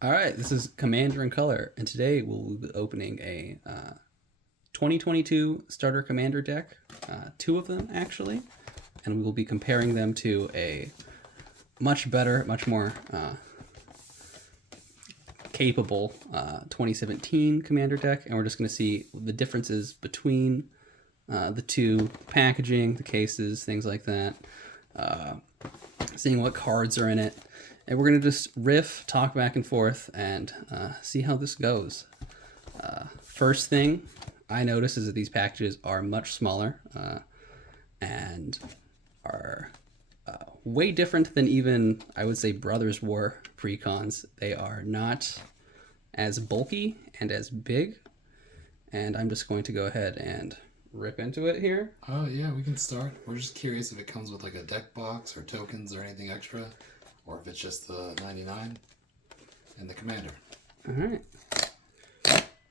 All right, this is Commander in Color, and today we'll be opening a 2022 starter Commander deck, two of them actually, and we will be comparing them to a much better, much more capable 2017 Commander deck, and we're just going to see the differences between the two packaging, the cases, things like that, seeing what cards are in it. And we're going to just riff, talk back and forth, and see how this goes. First thing I notice is that these packages are much smaller and are way different than even, I would say, Brothers War Precons. They are not as bulky and as big. And I'm just going to go ahead and rip into it here. Oh, yeah, we can start. We're just curious if it comes with like a deck box or tokens or anything extra, or if it's just the 99 and the commander. All right.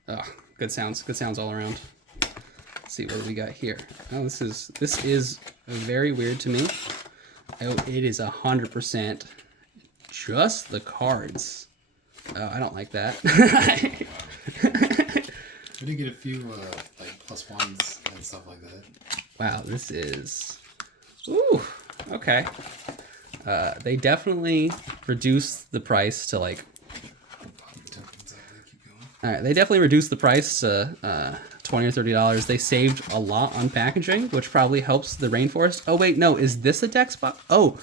Oh, good sounds all around. Let's see what we got here. Oh, this is very weird to me. Oh, it is 100% just the cards. Oh, I don't like that. We did get a few like plus ones and stuff like that. Wow, this is... Ooh, okay. They definitely reduced the price to like... Alright, they definitely reduced the price to $20 or $30. They saved a lot on packaging, which probably helps the Rainforest. Oh, wait, no, is this a deck box? Oh,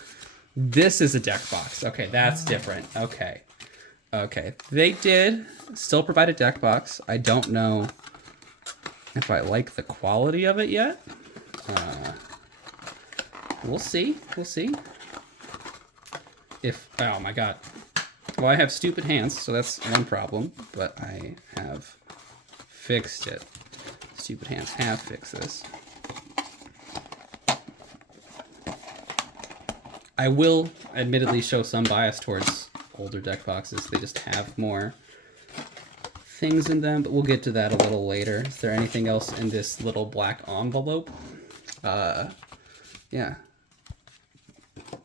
this is a deck box. Okay, that's different. Okay. Okay, they did still provide a deck box. I don't know if I like the quality of it yet. We'll see. We'll see. If, oh my god. Well, I have stupid hands, so that's one problem, but I have fixed it. Stupid hands have fixed this. I will admittedly show some bias towards older deck boxes. They just have more things in them, but we'll get to that a little later. Is there anything else in this little black envelope? Yeah.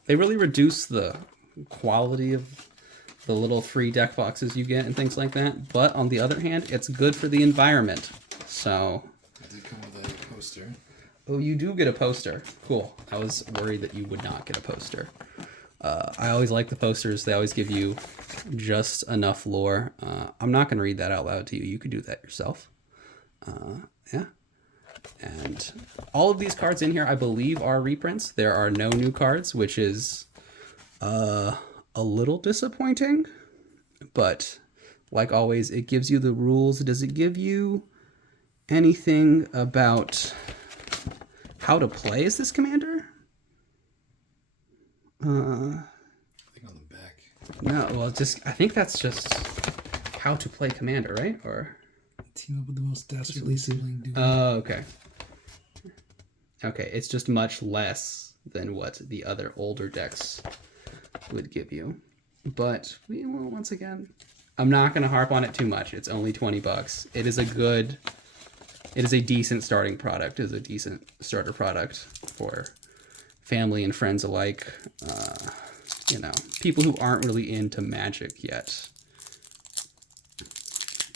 They really reduce the quality of the little free deck boxes you get and things like that, but on the other hand, it's good for the environment. So... It did come with a poster. Oh, you do get a poster. Cool. I was worried that you would not get a poster. I always like the posters. They always give you just enough lore. I'm not going to read that out loud to you. You could do that yourself. Yeah. And all of these cards in here, I believe, are reprints. There are no new cards, which is a little disappointing. But like always, it gives you the rules. Does it give you anything about how to play as this commander? I think on the back. No, well, I think that's just how to play commander, right? Or Team up with the most dastardly sibling duo. oh, okay. Okay, it's just much less than what the other older decks would give you. But we will, once again, I'm not going to harp on it too much. It's only $20. It is a decent starting product. It is a decent starter product for family and friends alike. You know, people who aren't really into Magic yet.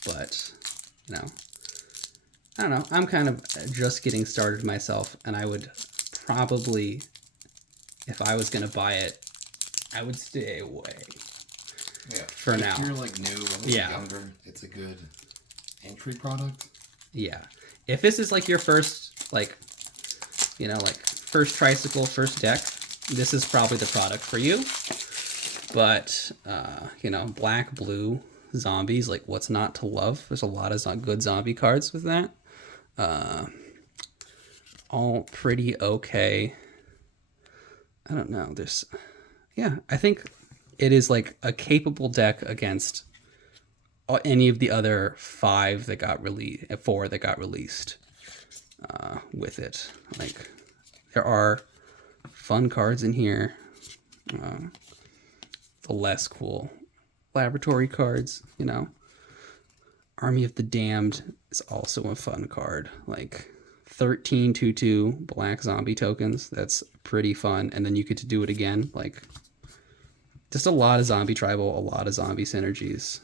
But, you know, I don't know. I'm kind of just getting started myself, and I would probably, if I was going to buy it, I would stay away. Yeah. For now. If you're like new and younger, it's a good entry product. Yeah. If this is like your first, like, you know, like first tricycle, first deck, this is probably the product for you. But, you know, black, blue, zombies, like what's not to love? There's a lot of good zombie cards with that. All pretty okay. I don't know. Yeah, I think it is like a capable deck against any of the other four that got released with it. Like, there are fun cards in here. The less cool laboratory cards, you know. Army of the Damned is also a fun card. Like 13 2/2 black zombie tokens. That's pretty fun. And then you get to do it again. Like, just a lot of zombie tribal, a lot of zombie synergies.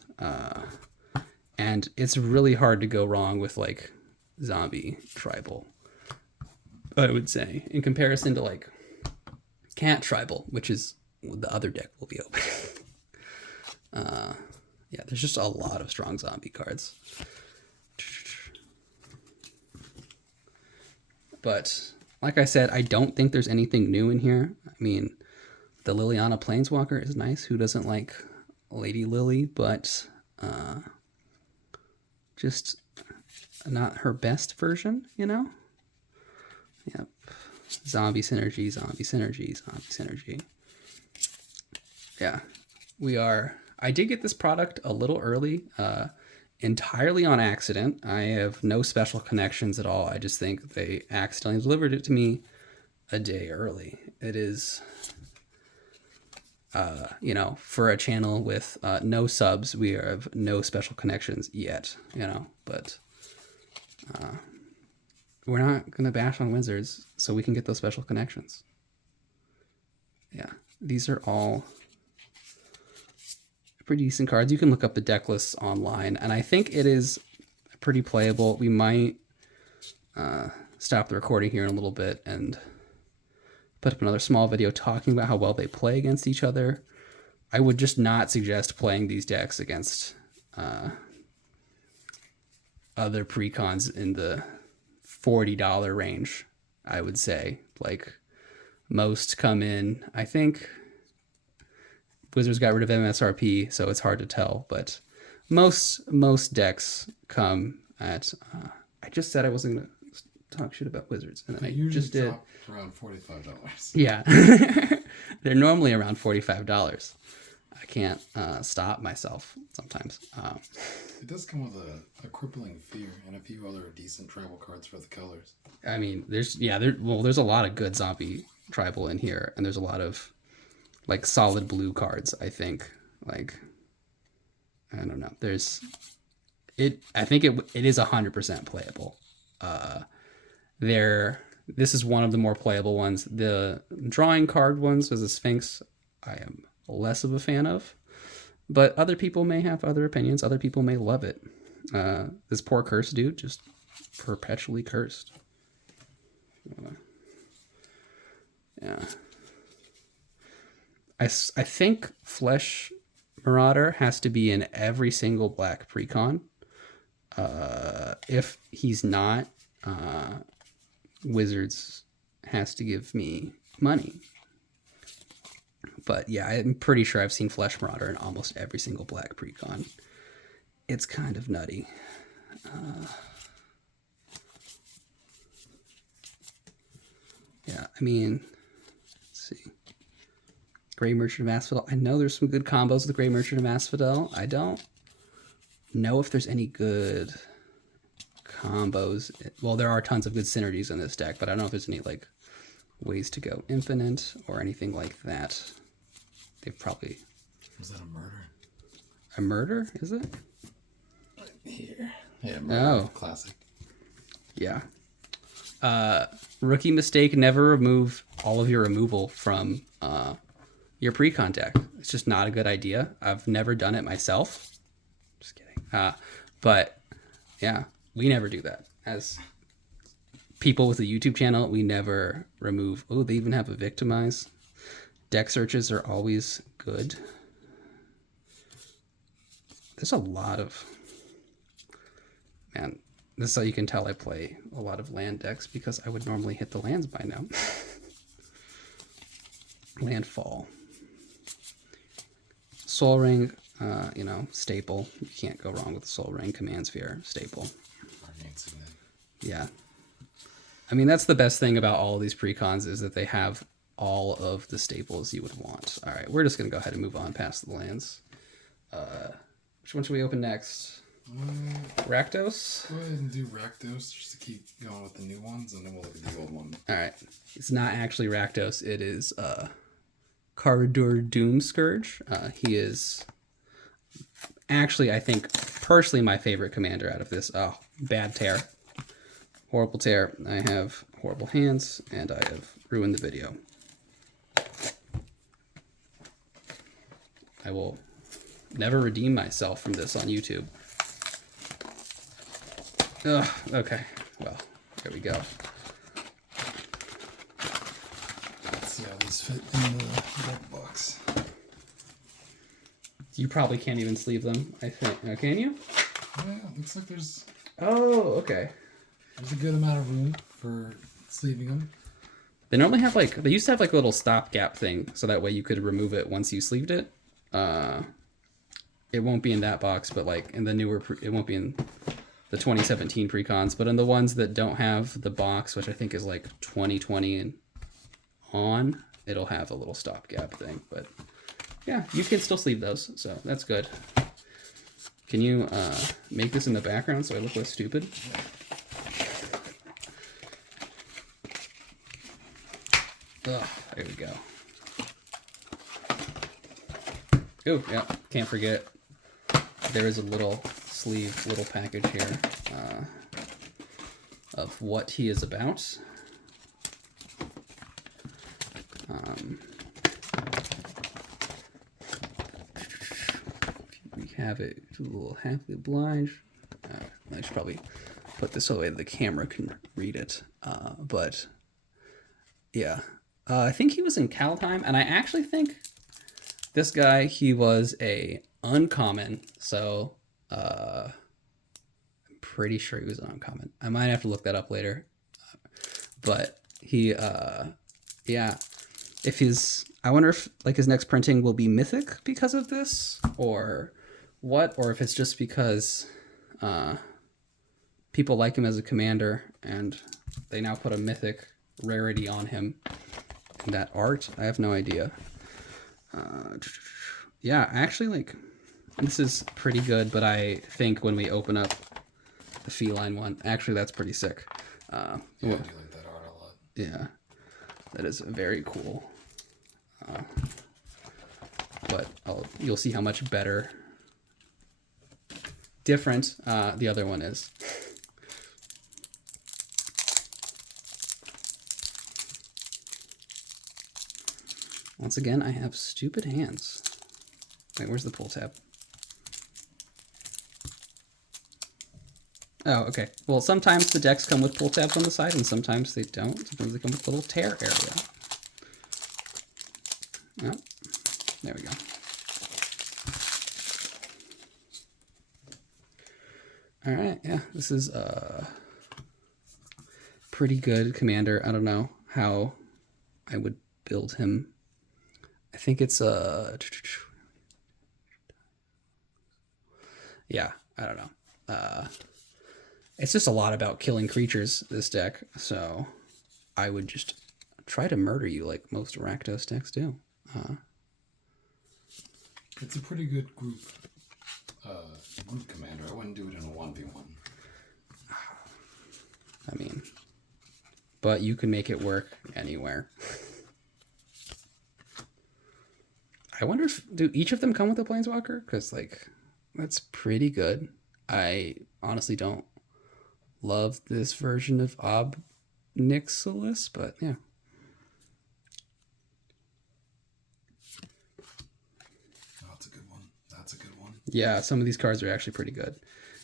And it's really hard to go wrong with like zombie tribal, I would say, in comparison to like cat tribal, which is the other deck will be open. Yeah, there's just a lot of strong zombie cards. But like I said, I don't think there's anything new in here. I mean, the Liliana Planeswalker is nice. Who doesn't like Lady Lily? But just not her best version, you know? Yep. Zombie synergy, zombie synergy, zombie synergy. Yeah, we are. I did get this product a little early, entirely on accident. I have no special connections at all. I just think they accidentally delivered it to me a day early. It is, you know, for a channel with no subs, we have no special connections yet, you know, but we're not going to bash on Wizards so we can get those special connections. Yeah, these are all pretty decent cards. You can look up the deck lists online, and I think it is pretty playable. We might stop the recording here in a little bit and put up another small video talking about how well they play against each other. I would just not suggest playing these decks against other precons in the $40 range, I would say. Like, most come in, I think Wizards got rid of MSRP, so it's hard to tell, but most decks come at I just said I wasn't gonna talk shit about Wizards, and then I just did. Around $45. Yeah. They're normally around $45. I can't stop myself sometimes. It does come with a crippling fear and a few other decent tribal cards for the colors. I mean, there's a lot of good zombie tribal in here, and there's a lot of like solid blue cards, I think. Like, I don't know. I think it is 100% playable. This is one of the more playable ones. The drawing card ones as a Sphinx, I am less of a fan of, but other people may have other opinions. Other people may love it. This poor cursed dude, just perpetually cursed. Yeah. I think Flesh Marauder has to be in every single black precon. If he's not, Wizards has to give me money. But yeah, I'm pretty sure I've seen Flesh Marauder in almost every single black precon. It's kind of nutty. Yeah, I mean, let's see. Grey Merchant of Asphodel. I know there's some good combos with Grey Merchant of Asphodel. I don't know if there's any good combos. Well, there are tons of good synergies in this deck, but I don't know if there's any like ways to go infinite or anything like that. They've probably... Was that a murder? A murder? Is it? Right here. Yeah, murder. Oh. Classic. Yeah. Rookie mistake, never remove all of your removal from your precon deck. It's just not a good idea. I've never done it myself. Just kidding. But yeah, we never do that. As people with a YouTube channel, we never remove... Oh, they even have a victimize. Deck searches are always good. There's a lot of... Man, this is how you can tell I play a lot of land decks, because I would normally hit the lands by now. Landfall. Soul Ring, you know, staple. You can't go wrong with Soul Ring. Command Sphere, staple. Yeah. I mean, that's the best thing about all of these precons, is that they have all of the staples you would want. All right, we're just going to go ahead and move on past the lands. Which one should we open next? Rakdos? Go ahead and do Rakdos just to keep going with the new ones, and then we'll look at the old one. All right. It's not actually Rakdos. It is Corridor Doom Scourge. He is actually, I think, personally my favorite commander out of this. Oh, bad tear. Horrible tear. I have horrible hands, and I have ruined the video. I will never redeem myself from this on YouTube. Ugh, okay, well, there we go. Let's see how these fit in the deck box. You probably can't even sleeve them, I think. Can you? Yeah, looks like there's Okay. a good amount of room for sleeving them. They normally have like, they used to have like a little stopgap thing, so that way you could remove it once you sleeved it. It won't be in that box, but like in the newer, it won't be in the 2017 Precons, but in the ones that don't have the box, which I think is like 2020 and on, it'll have a little stopgap thing. But yeah, you can still sleeve those, so that's good. Can you make this in the background so I look less stupid? Ugh, there we go. Oh, yeah, can't forget. There is a little sleeve, little package here of what he is about. We have it a little happily obliged. I should probably put this so the way the camera can read it. But yeah, I think he was in Kaldheim, and I actually think this guy, he was a uncommon, so I'm pretty sure he was an uncommon. I might have to look that up later. But he, yeah, if his, I wonder if like his next printing will be mythic because of this, or what, or if it's just because people like him as a commander and they now put a mythic rarity on him in that art. I have no idea. Yeah, actually, like, this is pretty good, but I think when we open up the feline one, actually that's pretty sick. Yeah, I do like that art a lot. Yeah, that is very cool. But you'll see how much better, different the other one is. Once again, I have stupid hands. Wait, where's the pull tab? Oh, okay. Well, sometimes the decks come with pull tabs on the side, and sometimes they don't. Sometimes they come with a little tear area. Oh, there we go. All right, yeah, this is pretty good commander. I don't know how I would build him. I think it's yeah, I don't know. It's just a lot about killing creatures, this deck, so I would just try to murder you like most Rakdos decks do. It's a pretty good group commander. I wouldn't do it in a 1v1. I mean, but you can make it work anywhere. I wonder if, do each of them come with a Planeswalker? Because, like, that's pretty good. I honestly don't love this version of Obnixilis, but yeah. Oh, that's a good one. That's a good one. Yeah, some of these cards are actually pretty good.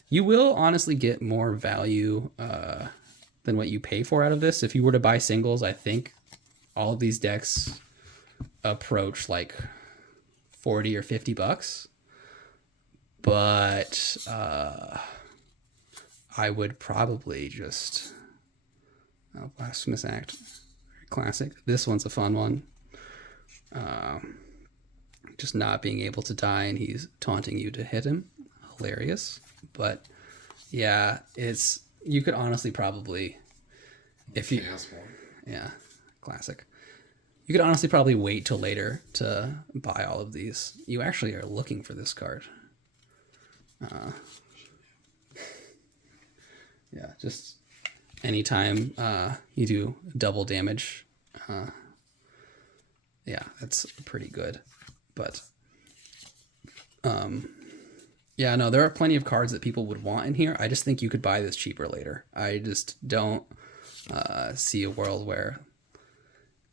You will honestly get more value than what you pay for out of this. If you were to buy singles, I think all of these decks approach like 40 or 50 bucks. But I would probably just Blasphemous Act, very classic. This one's a fun one. Just not being able to die and he's taunting you to hit him, hilarious. But yeah, it's, you could honestly probably, if you, yeah, classic. You could honestly probably wait till later to buy all of these. You actually are looking for this card. Yeah, just anytime you do double damage, yeah, that's pretty good. But yeah, no, there are plenty of cards that people would want in here. I just think you could buy this cheaper later. I just don't see a world where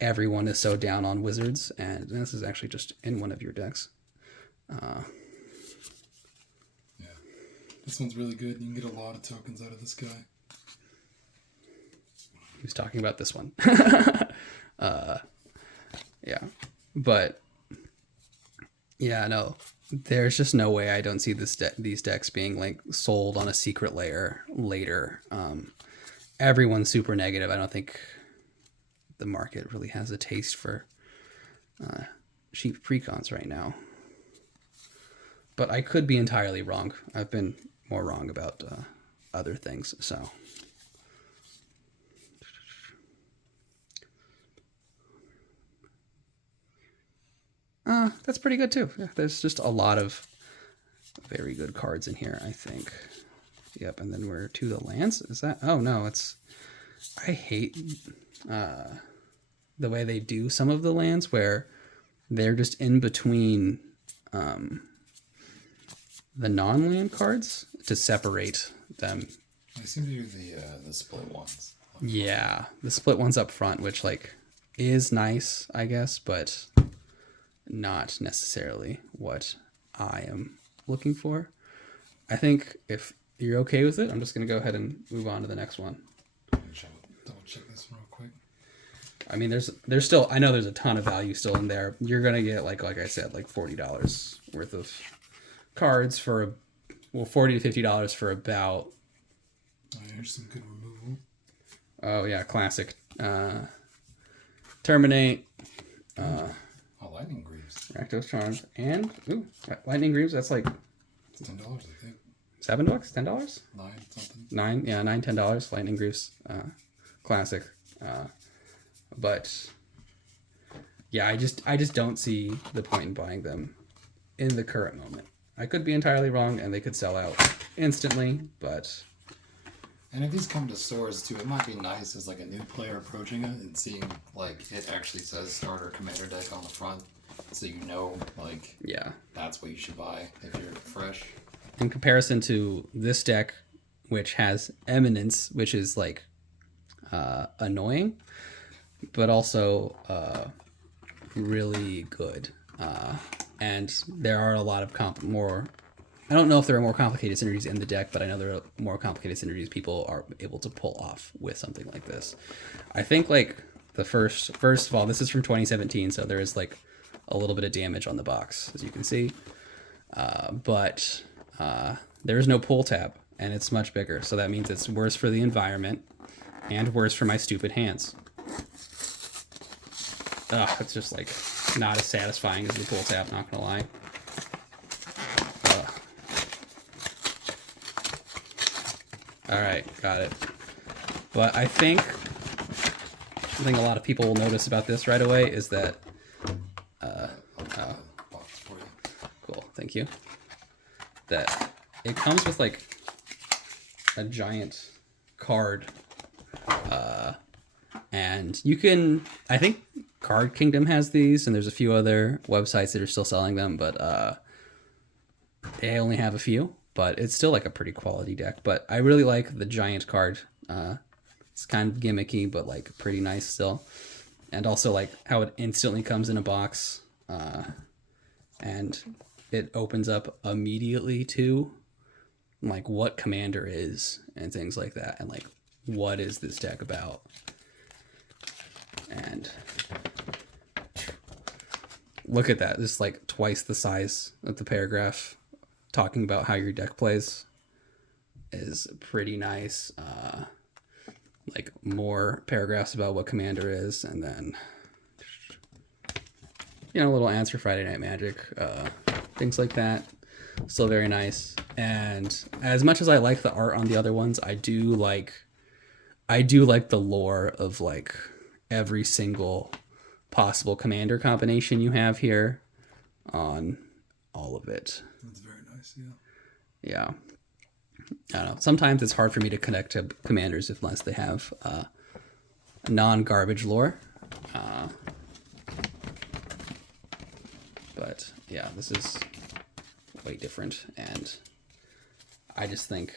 everyone is so down on Wizards, and this is actually just in one of your decks. Yeah, this one's really good. You can get a lot of tokens out of this guy. He was talking about this one. Yeah, but yeah, no, there's just no way I don't see these decks being like sold on a secret layer later. Everyone's super negative. I don't think the market really has a taste for cheap precons right now. But I could be entirely wrong. I've been more wrong about other things, so. That's pretty good too. Yeah, there's just a lot of very good cards in here, I think. Yep, and then we're to the lands. Is that? Oh no, it's. I hate the way they do some of the lands where they're just in between the non-land cards to separate them. I seem to do the split ones. Yeah, the split ones up front, which like is nice, I guess, but not necessarily what I am looking for. I think if you're okay with it, I'm just going to go ahead and move on to the next one. Double check this one real quick. I mean, there's still, I know there's a ton of value still in there. You're going to get, like I said, like $40 worth of cards for, $40 to $50 for about. Oh, here's some good removal. Oh, yeah, classic. Terminate. Lightning Greaves. Rakdos Charms. And, Lightning Greaves, that's like. It's $10, I think. $7? $10? 9 something. $9, $10. Lightning Greaves. Classic. But yeah, I just don't see the point in buying them in the current moment. I could be entirely wrong and they could sell out instantly, but. And if these come to stores too, it might be nice as like a new player approaching it and seeing like it actually says starter commander deck on the front, so you know like yeah, that's what you should buy if you're fresh. In comparison to this deck, which has Eminence, which is like annoying, but also really good. And there are a lot of more. I don't know if there are more complicated synergies in the deck, but I know there are more complicated synergies people are able to pull off with something like this. I think like the first of all, this is from 2017, so there is like a little bit of damage on the box, as you can see. But there is no pull tab, and it's much bigger, so that means it's worse for the environment and worse for my stupid hands. Ugh, it's just like not as satisfying as the pull tab, not gonna lie. Alright, got it. But I think something a lot of people will notice about this right away is that cool, thank you. That it comes with like a giant card. And you can, I think Card Kingdom has these, and there's a few other websites that are still selling them, but they only have a few. But it's still like a pretty quality deck. But I really like the giant card. It's kind of gimmicky, but like pretty nice still. And also like how it instantly comes in a box. And it opens up immediately to like what Commander is and things like that. And like what is this deck about? And look at that. This is like twice the size of the paragraph. Talking about how your deck plays is pretty nice. Like more paragraphs about what Commander is, and then a little answer Friday Night Magic, things like that. Still very nice. And as much as I like the art on the other ones, I do like the lore of like every single possible Commander combination you have here on all of it. That's very nice, yeah. Yeah. I don't know. Sometimes it's hard for me to connect to Commanders unless they have non-garbage lore. But yeah, this is way different, and I just think,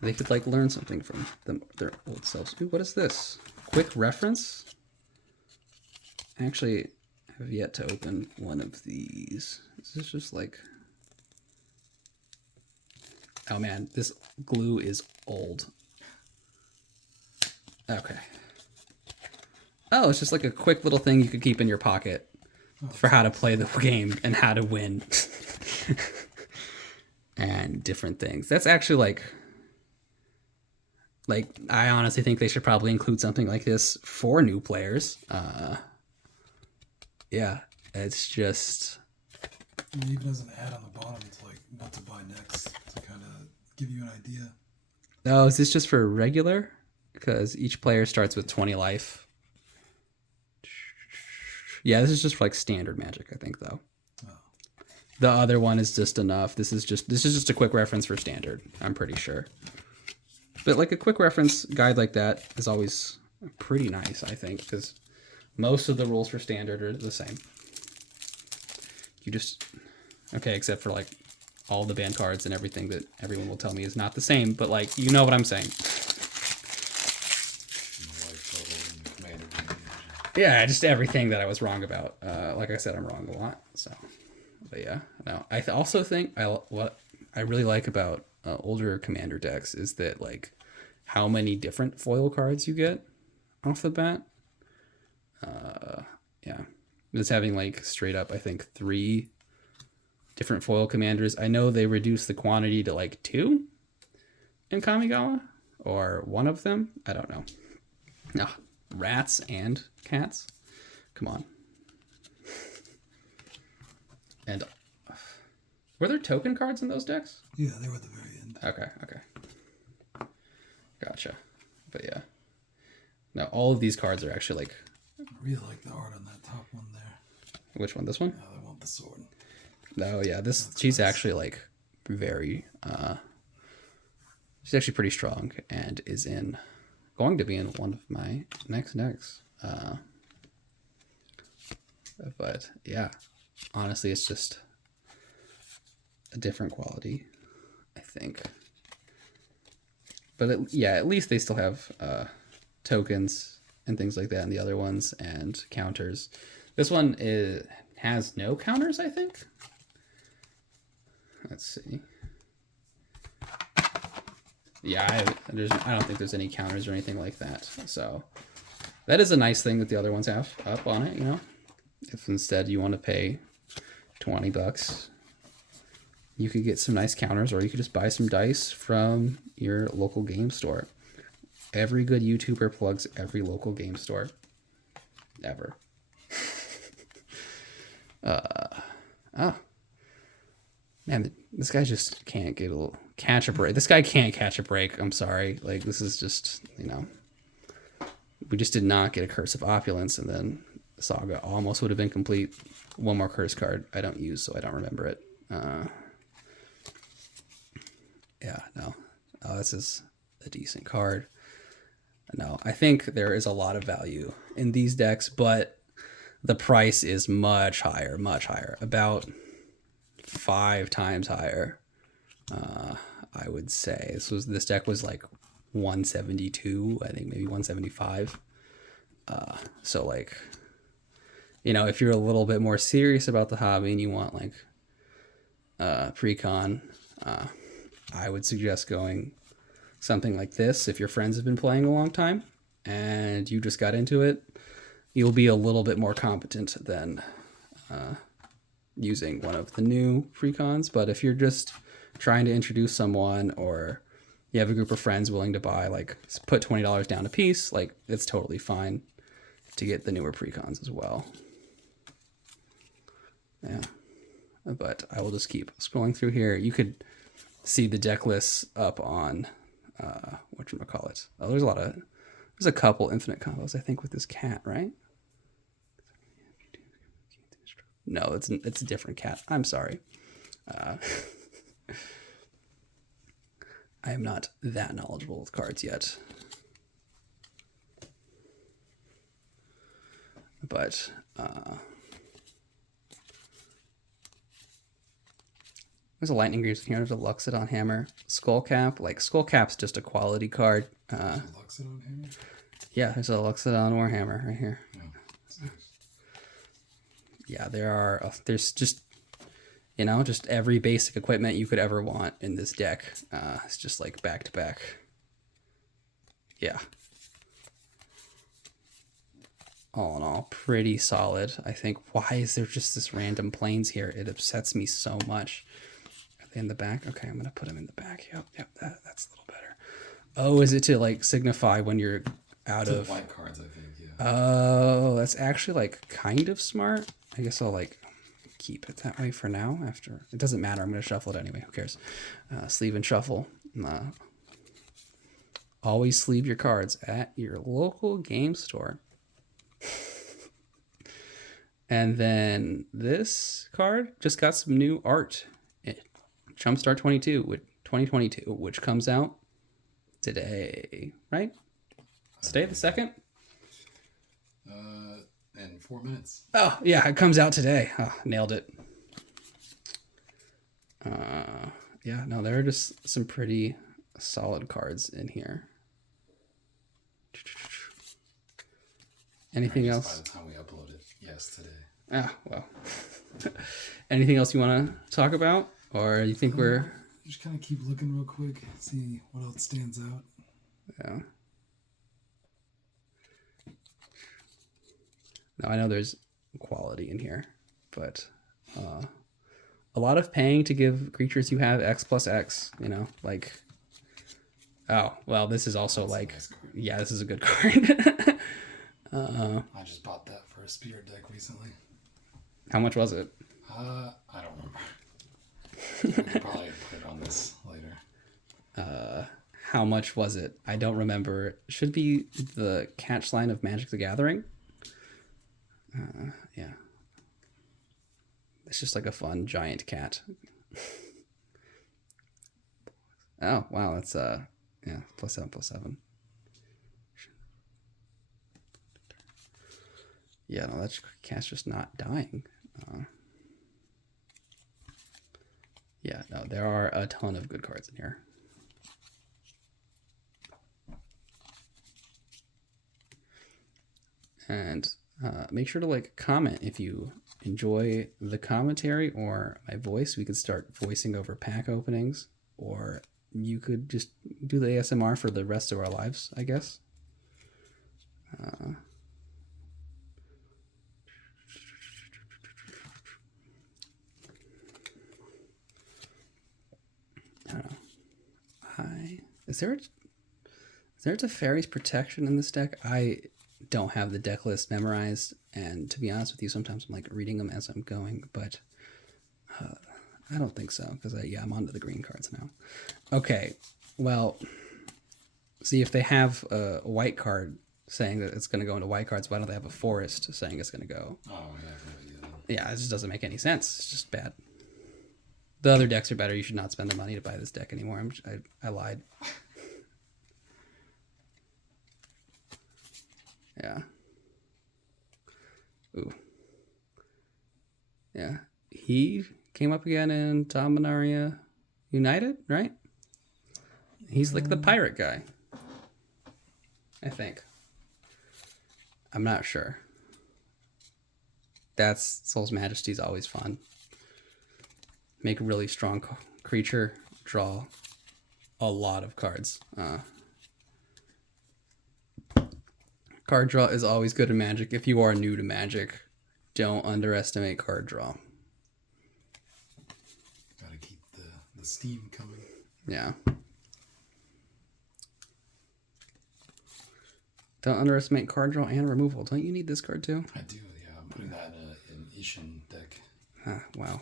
they could like learn something from their old selves. Ooh, what is this? Quick reference? Actually, have yet to open one of these. This is just like... Oh man, this glue is old. Okay. Oh, it's just like a quick little thing you could keep in your pocket for how to play the game and how to win. And different things. That's actually like I honestly think they should probably include something like this for new players. Yeah, it's just... And even as an ad on the bottom, it's like what to buy next to kind of give you an idea. Oh, is this just for regular? Because each player starts with 20 life. Yeah, this is just for like standard Magic, I think, though. Oh. The other one is just enough. This is just a quick reference for standard, I'm pretty sure. But like a quick reference guide like that is always pretty nice, I think, because most of the rules for standard are the same. You just... Okay, except for like all the banned cards and everything that everyone will tell me is not the same, but like, you know what I'm saying. Yeah, just everything that I was wrong about. Like I said, I'm wrong a lot. So, but yeah, no. I also think what I really like about older Commander decks is that like how many different foil cards you get off the bat. Yeah, just having like straight up, I think 3 different foil commanders. I know they reduced the quantity to like 2 in Kamigawa, or one of them. I don't know. No, rats and cats. Come on. And were there token cards in those decks? Yeah, they were at the very end. Okay. Gotcha. But yeah. No, all of these cards are actually like... I really like the art on that top one there. Which one? This one? Yeah, I want the sword. Oh yeah, she's nice. Actually like very she's actually pretty strong and is going to be in one of my next decks. But yeah, honestly, it's just a different quality, I think. But at least they still have tokens and things like that in the other ones, and counters. This one has no counters, I think. Let's see. Yeah, I don't think there's any counters or anything like that. So that is a nice thing that the other ones have up on it, you know. If instead you want to pay $20, you could get some nice counters, or you could just buy some dice from your local game store. Every good YouTuber plugs every local game store. Ever. Man, this guy just can't catch a break. This guy can't catch a break. I'm sorry. Like, this is just, you know. We just did not get a Curse of Opulence, and then Saga almost would have been complete. One more curse card I don't use, so I don't remember it. Yeah, no. Oh, this is a decent card. No, I think there is a lot of value in these decks, but the price is much higher, about 5 times higher. I would say this deck was like 172, I think maybe 175. So like, you know, if you're a little bit more serious about the hobby and you want like Precon, I would suggest going something like this. If your friends have been playing a long time and you just got into it, you'll be a little bit more competent than using one of the new Precons. But if you're just trying to introduce someone, or you have a group of friends willing to buy, like put $20 down a piece, like it's totally fine to get the newer Precons as well. Yeah, but I will just keep scrolling through here. You could see the deck lists up on whatchamacallit. Oh, there's a couple infinite combos, I think, with this cat, right? No, it's a different cat. I'm sorry. I am not that knowledgeable with cards yet. But there's a Lightning Greaves here. There's a Luxodon Hammer. Skullcap. Like, Skullcap's just a quality card. Luxodon Hammer? Yeah, there's a Luxodon Warhammer right here. Oh, Yeah, there's just, just every basic equipment you could ever want in this deck. It's just like back to back. Yeah. All in all, pretty solid. I think, why is there just this random planes here? It upsets me so much. Are they in the back? Okay, I'm going to put them in the back. Yep, that's a little better. Oh, is it to like signify when you're out It's of... white cards, I think, yeah. Oh, that's actually like kind of smart. I guess I'll like keep it that way for now. After, it doesn't matter. I'm going to shuffle it anyway. Who cares? Sleeve and shuffle. Always sleeve your cards at your local game store. And then this card just got some new art. Jumpstart 2022, which comes out today, right? Today the 2nd? In 4 minutes. Oh, yeah, it comes out today. Oh, nailed it. Yeah, no, there are just some pretty solid cards in here. Anything else? By the time we upload it, yes, today. Ah, well. Anything else you want to talk about? Or you think we're... Just kind of keep looking real quick, see what else stands out. Yeah. Now, I know there's quality in here, but a lot of paying to give creatures you have X plus X, like... Oh, well, this is also That's like... a nice card. Yeah, this is a good card. I just bought that for a spirit deck recently. How much was it? I don't remember. We could probably put it on this later. How much was it? I don't remember. It should be the catch line of Magic the Gathering. Yeah. It's just like a fun giant cat. Oh, wow. That's, yeah, +7/+7. Yeah, no, that cat's just not dying. Yeah, no, there are a ton of good cards in here. And make sure to like comment if you enjoy the commentary or my voice. We could start voicing over pack openings, or you could just do the ASMR for the rest of our lives, I guess. I don't know. Is there a Teferi's Protection in this deck? I don't have the deck list memorized, and to be honest with you, sometimes I'm like reading them as I'm going, but I don't think so, because I'm onto the green cards now. Okay, well, see, if they have a white card saying that it's going to go into white cards, why don't they have a forest saying it's going to go? Oh, yeah. Yeah, it just doesn't make any sense. It's just bad. The other decks are better. You should not spend the money to buy this deck anymore. I lied. Yeah. Ooh. Yeah. He came up again in Dominaria United, right? He's like the pirate guy, I think. I'm not sure. That's Soul's Majesty's always fun. Make a really strong creature, draw a lot of cards. Card draw is always good in Magic. If you are new to Magic, don't underestimate card draw. Gotta keep the steam coming. Yeah. Don't underestimate card draw and removal. Don't you need this card too? I do, yeah. I'm putting that in an Ishin deck. Wow.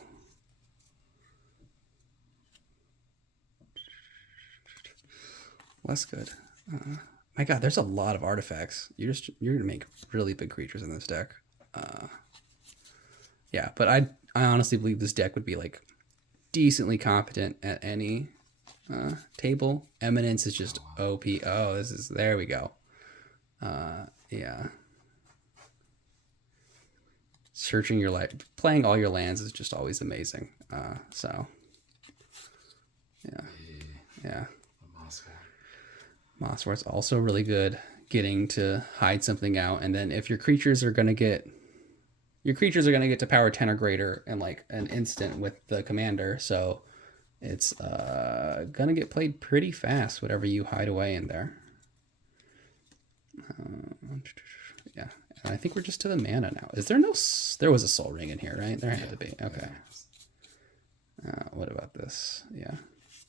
That's good. My God, there's a lot of artifacts. You're gonna make really big creatures in this deck. Yeah, but I honestly believe this deck would be like decently competent at any table. Eminence is just OP. Oh, there we go. Yeah. Searching your life, playing all your lands is just always amazing. So yeah. Mosswort's also really good getting to hide something out, and then if your creatures are gonna get, your creatures are going to get to power 10 or greater in like an instant with the commander, so it's going to get played pretty fast, whatever you hide away in there. Yeah, and I think we're just to the mana now. Is there no... There was a Soul Ring in here, right? There had to be. Okay. What about this? Yeah.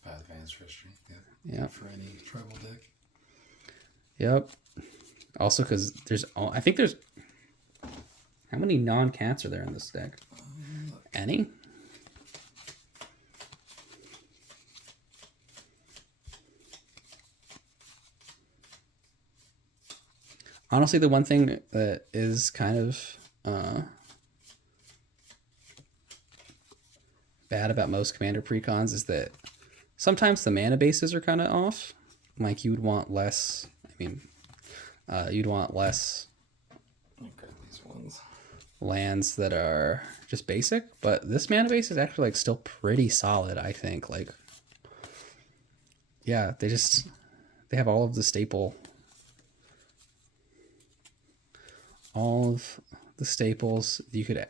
Advanced History. Yeah. For any tribal deck. Yep. Also, because there's... I think there's... How many non-cats are there in this deck? Any? Honestly, the one thing that is kind of bad about most Commander Precons is that sometimes the mana bases are kind of off. Like, you'd want less... I mean, you'd want less... Okay, these ones. Lands that are just basic, but this mana base is actually like still pretty solid, I think. Like, yeah, they have all of the staples.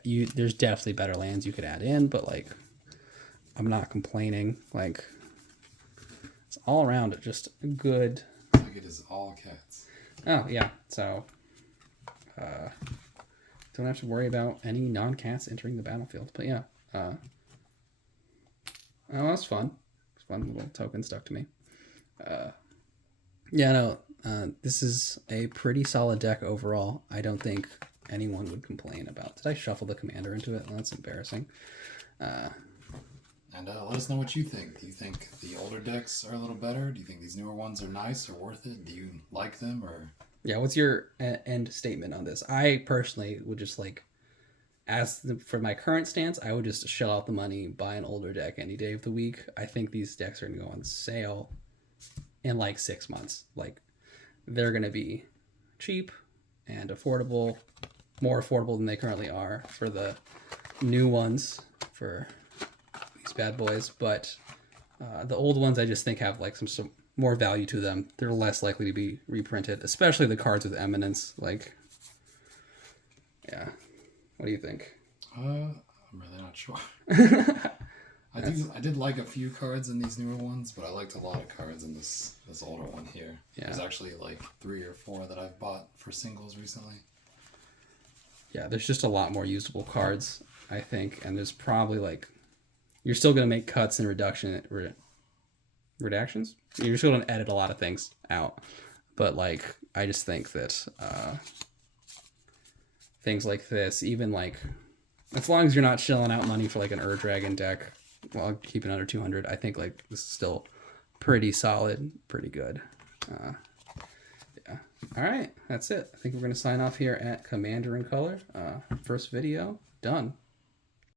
There's definitely better lands you could add in, but like, I'm not complaining. Like, it's all around just good. Like, it is all cats. Oh yeah, so don't have to worry about any non-cats entering the battlefield. But yeah, oh, that's fun. It's fun little token stuck to me. Yeah, no, this is a pretty solid deck overall. I don't think anyone would complain about. Did I shuffle the commander into it? Well, that's embarrassing. And let us know what you think. Do you think the older decks are a little better? Do you think these newer ones are nice or worth it? Do you like them or... Yeah, what's your end statement on this? I personally would just like, for my current stance, I would just shell out the money, buy an older deck any day of the week. I think these decks are going to go on sale in like 6 months. Like, they're going to be cheap and affordable, more affordable than they currently are for the new ones for these bad boys. But the old ones I just think have like some more value to them. They're less likely to be reprinted, especially the cards with Eminence. Like, yeah. What do you think? I'm really not sure. I did like a few cards in these newer ones, but I liked a lot of cards in this older one here. Yeah. There's actually like 3 or 4 that I've bought for singles recently. Yeah, there's just a lot more usable cards, I think, and there's probably like, you're still going to make cuts and redactions. You're still going to edit a lot of things out, but like, I just think that things like this, even like, as long as you're not shelling out money for like an Dragon deck while keeping under 200, I think like this is still pretty solid, pretty good. Yeah. All right, that's it. I think we're going to sign off here at Commander in Color. First video done.